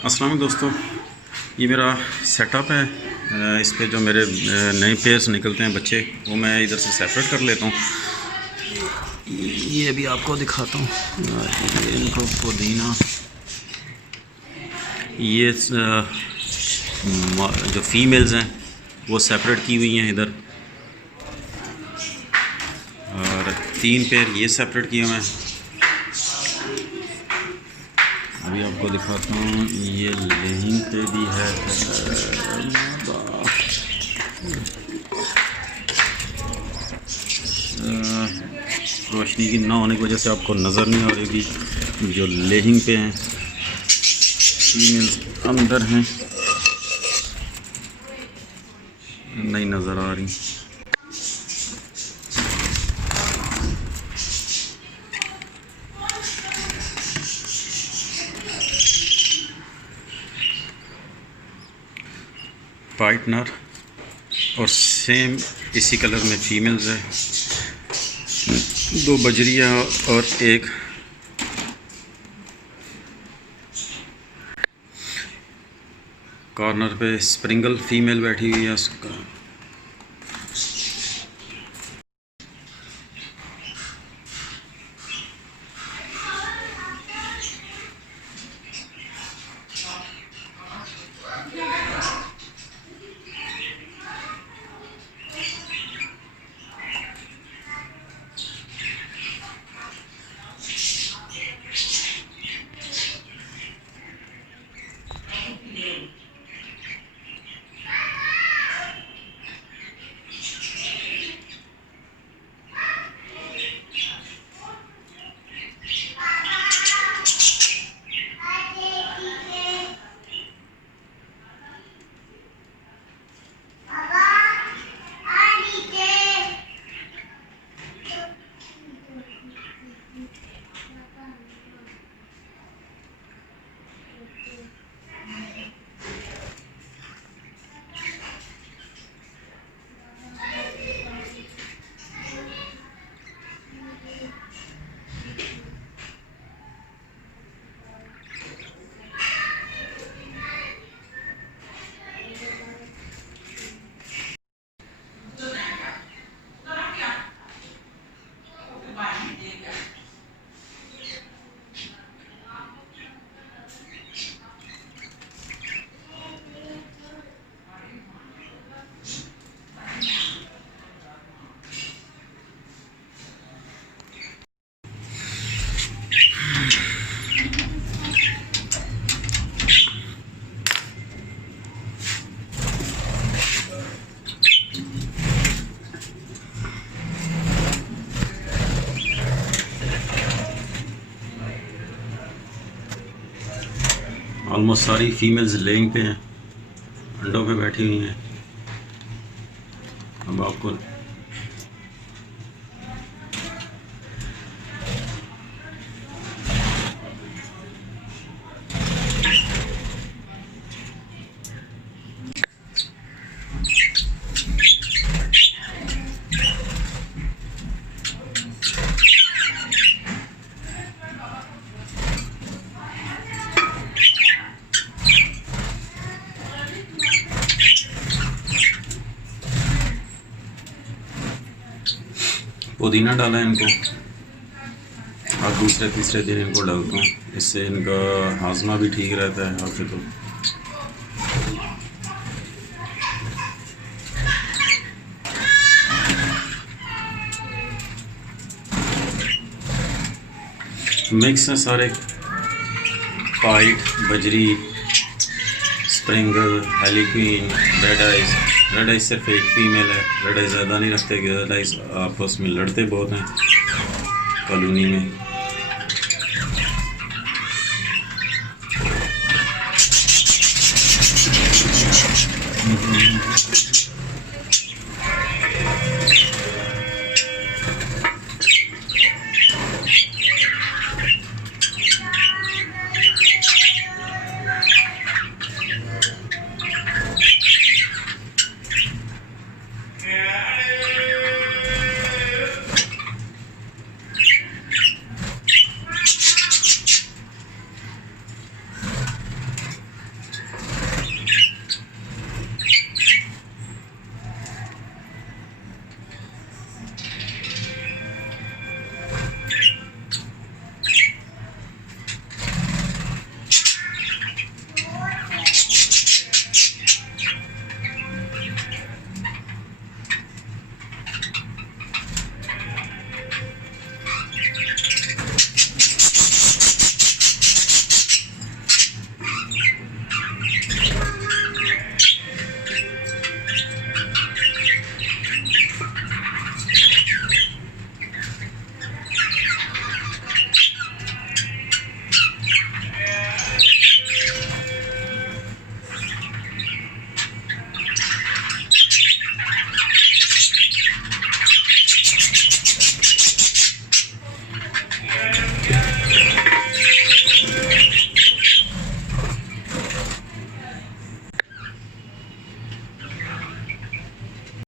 अस्सलाम दोस्तों, ये मेरा सेटअप है। इस पे जो मेरे नए पेयर्स निकलते हैं बच्चे, वो मैं इधर से सेपरेट कर लेता हूँ। ये भी आपको दिखाता हूँ। ये इनको पुदीना, ये जो फीमेल्स हैं वो सेपरेट की हुई हैं इधर, और 3 पेयर ये सेपरेट किए हुए हैं। अभी आपको दिखाता हूँ। ये लेहिंग पे भी है। रोशनी की ना होने की वजह से आपको नज़र नहीं आ रही कि जो लेहिंग पे हैं फीमेल्स अंदर हैं, नहीं नज़र आ रही। पार्टनर और सेम इसी कलर में फीमेल्स है, 2 बजरिया और 1 कॉर्नर पे स्प्रिंगल फीमेल बैठी हुई है। उसका ऑलमोस्ट सारी फीमेल्स लेइंग पे हैं, अंडों पे बैठी हुई हैं। अब आपको पुदीना डाला है इनको, और दूसरे तीसरे दिन इनको डालता हूँ। इससे इनका हाजमा भी ठीक रहता है। आपके तो मिक्स है सारे, पाइट, बजरी, स्प्रिंगल, हेलिक्वीन, रेड आइज। रेड आइज सिर्फ एक फीमेल है। रेड आइज ज़्यादा नहीं रखते, रेड आइज आपस में लड़ते बहुत हैं कॉलोनी में।